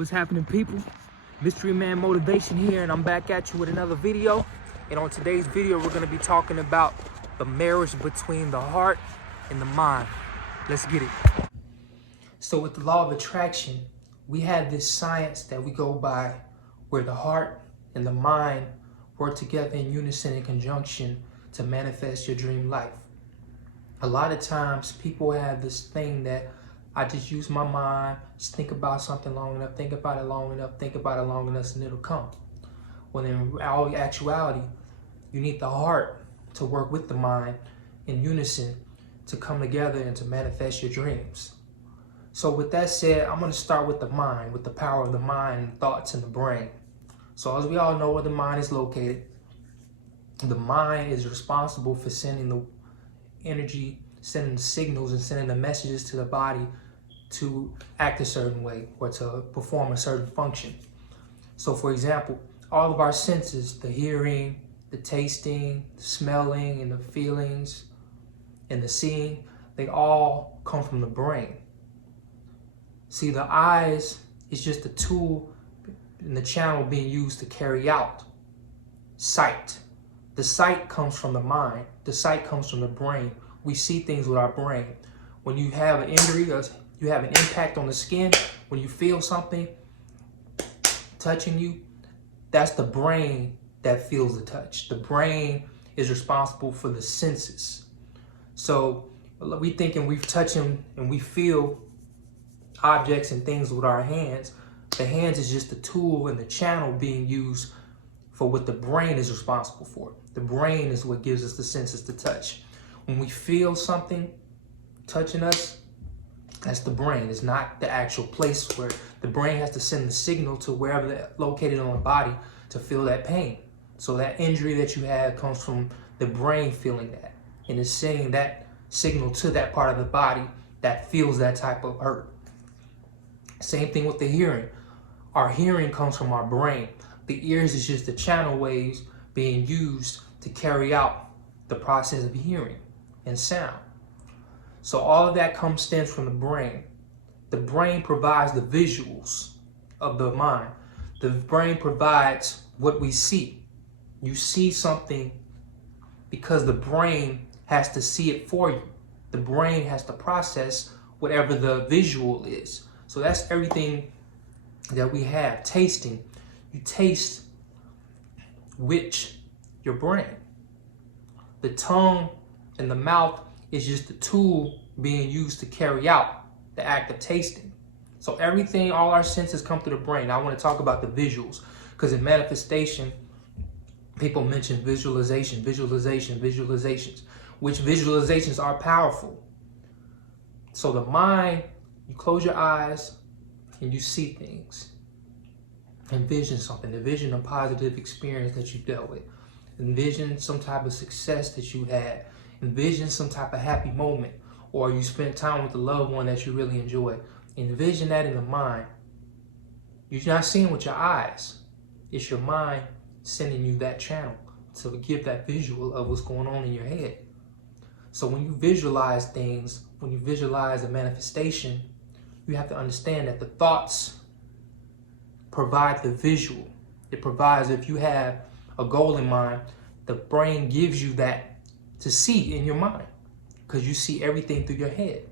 What's happening, people? Mystery Man Motivation here, and I'm back at you with another video. And on today's video, we're going to be talking about the marriage between the heart and the mind. Let's get it. So with the law of attraction, we have this science that we go by where the heart and the mind work together in unison and conjunction to manifest your dream life. A lot of times people have this thing that I just use my mind, just think about something long enough, think about it long enough, think about it long enough, and it'll come. When in all actuality, you need the heart to work with the mind in unison to come together and to manifest your dreams. So with that said, I'm going to start with the mind, with the power of the mind, thoughts, and the brain. So as we all know where the mind is located, the mind is responsible for sending the energy, sending the signals, and sending the messages to the body to act a certain way or to perform a certain function. So for example, all of our senses, the hearing, the tasting, the smelling, and the feelings, and the seeing, they all come from the brain. See, the eyes is just a tool in the channel being used to carry out sight. The sight comes from the mind. The sight comes from the brain. We see things with our brain. When you have an injury, or you have an impact on the skin, when you feel something touching you, that's the brain that feels the touch. The brain is responsible for the senses. So we thinking we've touched them and we feel objects and things with our hands. The hands is just the tool and the channel being used for what the brain is responsible for. The brain is what gives us the senses to touch. When we feel something touching us, that's the brain. It's not the actual place where the brain has to send the signal to wherever they're located on the body to feel that pain. So that injury that you have comes from the brain feeling that, and it's sending that signal to that part of the body that feels that type of hurt. Same thing with the hearing. Our hearing comes from our brain. The ears is just the channel waves being used to carry out the process of hearing and sound. So all of that stems from the brain. The brain provides the visuals of the mind. The brain provides what we see. You see something because the brain has to see it for you. The brain has to process whatever the visual is. So that's everything that we have. Tasting. You taste with your brain. The tongue and the mouth is just a tool being used to carry out the act of tasting. So everything, all our senses come through the brain. Now I want to talk about the visuals, because in manifestation, people mention visualization, visualizations, which visualizations are powerful. So the mind, you close your eyes and you see things. Envision something, envision a positive experience that you dealt with. Envision some type of success that you had. Envision some type of happy moment, or you spent time with a loved one that you really enjoy. Envision that in the mind. You're not seeing with your eyes. It's your mind sending you that channel to give that visual of what's going on in your head. So when you visualize things, when you visualize a manifestation, you have to understand that the thoughts provide the visual. It provides, if you have a goal in mind, the brain gives you that to see in your mind, because you see everything through your head.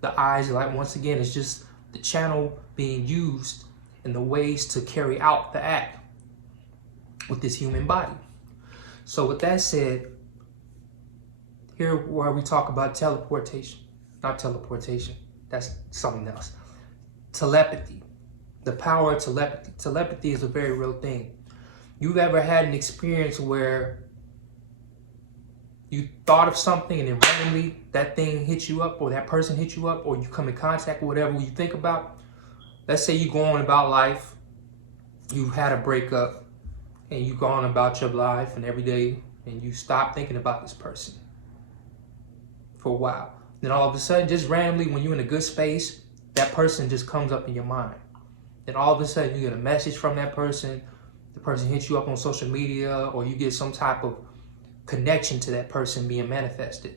The eyes, like once again, is just the channel being used in the ways to carry out the act with this human body. So with that said, here where we talk about teleportation, not teleportation, that's something else. Telepathy, the power of telepathy. Telepathy is a very real thing. You've ever had an experience where you thought of something and then randomly that thing hit you up, or that person hit you up, or you come in contact with whatever you think about? Let's say you go on about life, you had a breakup, and you go on about your life and every day, and you stop thinking about this person for a while. Then all of a sudden, just randomly, when you're in a good space, that person just comes up in your mind. Then all of a sudden, you get a message from that person, the person hits you up on social media, or you get some type of connection to that person being manifested.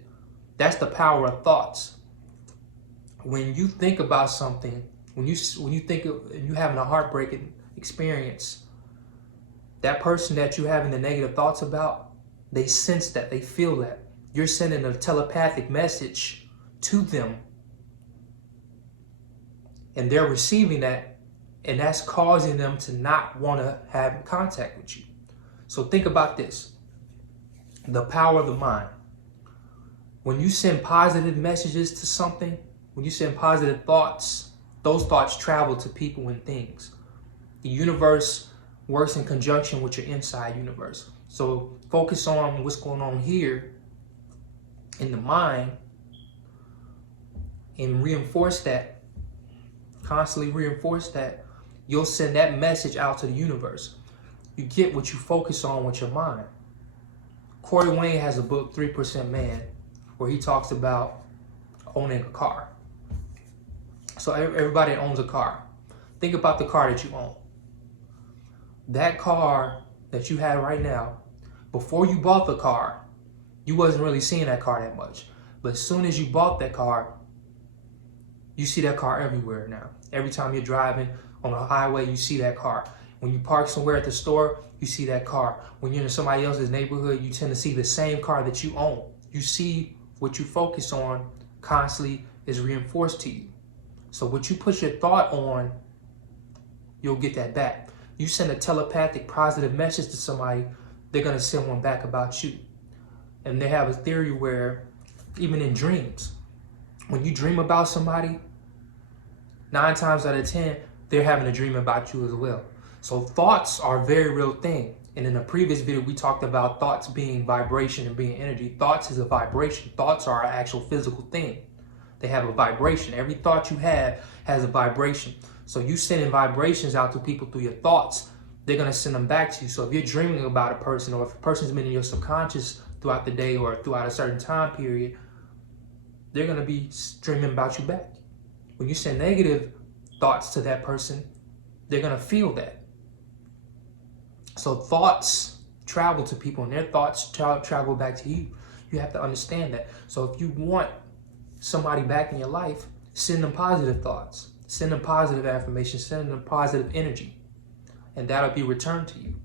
That's the power of thoughts. When you think about something When you think of you having a heartbreaking experience, that person that you having the negative thoughts about, they sense that, they feel that. You're sending a telepathic message to them, and they're receiving that, and that's causing them to not want to have contact with you. So think about this, the power of the mind. When you send positive messages to something, when you send positive thoughts, those thoughts travel to people and things. The universe works in conjunction with your inside universe. So focus on what's going on here in the mind and reinforce that. Constantly reinforce that. You'll send that message out to the universe. You get what you focus on with your mind. Corey Wayne has a book, 3% Man, where he talks about owning a car. So everybody owns a car. Think about the car that you own. That car that you have right now, before you bought the car, you wasn't really seeing that car that much. But as soon as you bought that car, you see that car everywhere now. Every time you're driving on a highway, you see that car. When you park somewhere at the store, you see that car. When you're in somebody else's neighborhood, you tend to see the same car that you own. You see what you focus on constantly is reinforced to you. So what you put your thought on, you'll get that back. You send a telepathic positive message to somebody, they're going to send one back about you. And they have a theory where, even in dreams, when you dream about somebody, 9 times out of 10, they're having a dream about you as well. So thoughts are a very real thing. And in a previous video, we talked about thoughts being vibration and being energy. Thoughts is a vibration. Thoughts are an actual physical thing. They have a vibration. Every thought you have has a vibration. So you sending vibrations out to people through your thoughts, they're going to send them back to you. So if you're dreaming about a person, or if a person's been in your subconscious throughout the day or throughout a certain time period, they're going to be dreaming about you back. When you send negative thoughts to that person, they're going to feel that. So thoughts travel to people, and their thoughts travel back to you. You have to understand that. So if you want somebody back in your life, send them positive thoughts, send them positive affirmations, send them positive energy, and that'll be returned to you.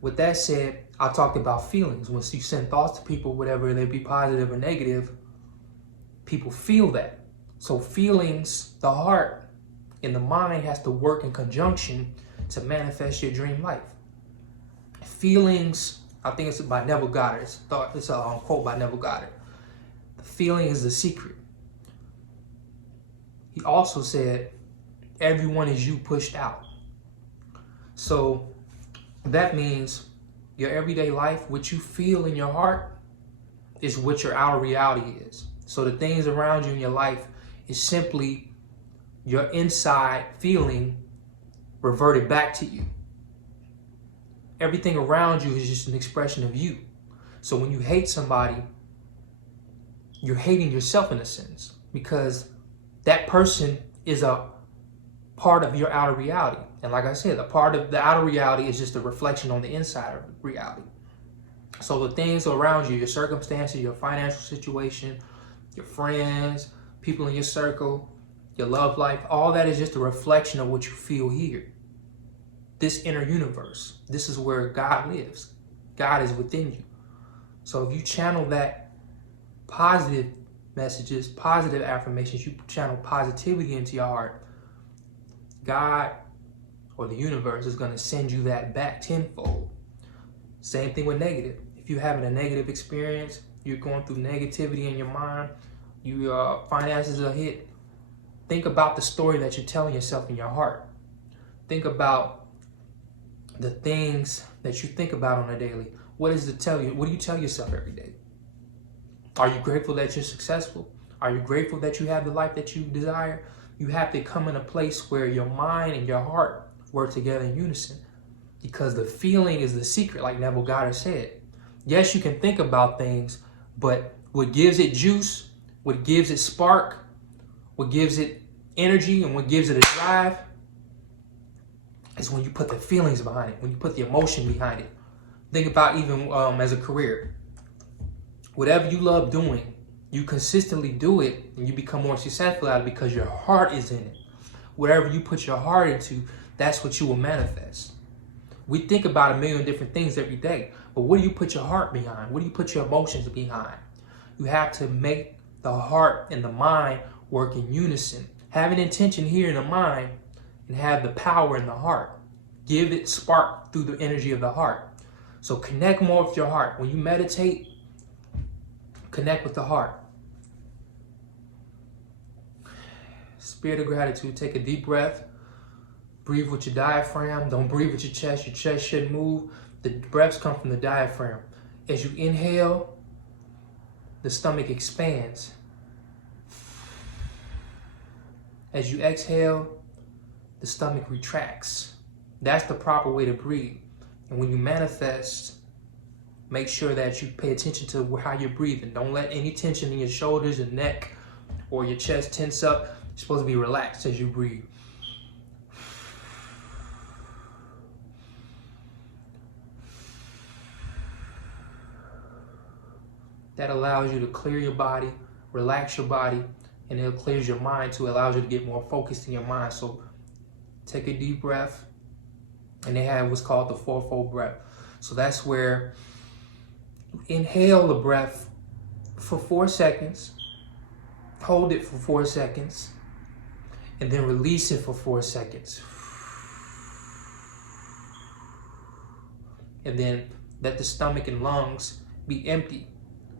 With that said, I talked about feelings. Once you send thoughts to people, whatever they be positive or negative, people feel that. So feelings, the heart and the mind has to work in conjunction to manifest your dream life. Feelings, I think it's by Neville Goddard. It's a quote by Neville Goddard. The feeling is the secret. He also said, everyone is you pushed out. So that means your everyday life, what you feel in your heart, is what your outer reality is. So the things around you in your life is simply your inside feeling reverted back to you. Everything around you is just an expression of you. So when you hate somebody, you're hating yourself in a sense, because that person is a part of your outer reality. And like I said, a part of the outer reality is just a reflection on the inside of reality. So the things around you, your circumstances, your financial situation, your friends, people in your circle, your love life, all that is just a reflection of what you feel here. This inner universe, this is where God lives. God is within you. So if you channel that positive messages, positive affirmations, you channel positivity into your heart, God or the universe is going to send you that back tenfold. Same thing with negative. If you're having a negative experience, you're going through negativity in your mind, your finances are hit, think about the story that you're telling yourself in your heart. Think about the things that you think about on a daily. What does it tell you? What do you tell yourself every day? Are you grateful that you're successful? Are you grateful that you have the life that you desire? You have to come in a place where your mind and your heart work together in unison, because the feeling is the secret, like Neville Goddard said. Yes, you can think about things, but what gives it juice, what gives it spark, what gives it energy, and what gives it a drive is when you put the feelings behind it, when you put the emotion behind it. Think about even as a career. Whatever you love doing, you consistently do it and you become more successful at it because your heart is in it. whatever you put your heart into, that's what you will manifest. We think about a million different things every day, but what do you put your heart behind? What do you put your emotions behind? You have to make the heart and the mind work in unison. Have an intention here in the mind and have the power in the heart. Give it spark through the energy of the heart. So connect more with your heart. When you meditate, connect with the heart. Spirit of gratitude. Take a deep breath. Breathe with your diaphragm. Don't breathe with your chest. Your chest shouldn't move. The breaths come from the diaphragm. As you inhale, the stomach expands. As you exhale, the stomach retracts. That's the proper way to breathe. And when you manifest, make sure that you pay attention to how you're breathing. Don't let any tension in your shoulders, your neck, or your chest tense up. You're supposed to be relaxed as you breathe. That allows you to clear your body, relax your body, and it clears your mind too. It allows you to get more focused in your mind. So take a deep breath, and they have what's called the fourfold breath. So that's where you inhale the breath for 4 seconds, hold it for 4 seconds, and then release it for 4 seconds. And then let the stomach and lungs be empty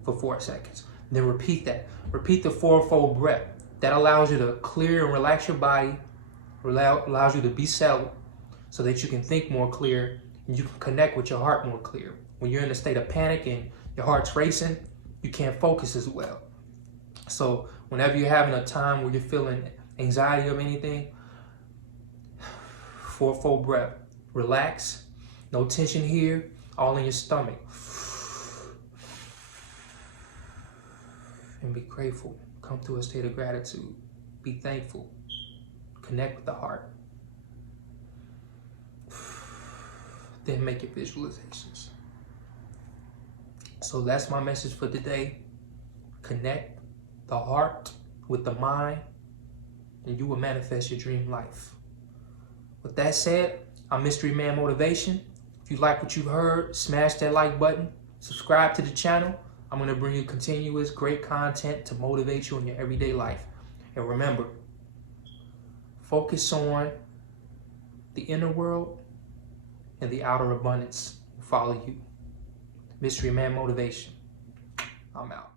for 4 seconds. Then repeat that. Repeat the fourfold breath. That allows you to clear and relax your body, allows you to be settled so that you can think more clear and you can connect with your heart more clear. When you're in a state of panic and your heart's racing, you can't focus as well. So whenever you're having a time where you're feeling anxiety of anything, fourfold breath. Relax. No tension here, all in your stomach. And be grateful. Come to a state of gratitude. Be thankful. Connect with the heart. Then make your visualizations. So that's my message for today. Connect the heart with the mind, and you will manifest your dream life. With that said, I'm Mystery Man Motivation. If you like what you heard, smash that like button. Subscribe to the channel. I'm going to bring you continuous great content to motivate you in your everyday life. And remember, focus on the inner world and the outer abundance will follow you. Mystery Man Motivation. I'm out.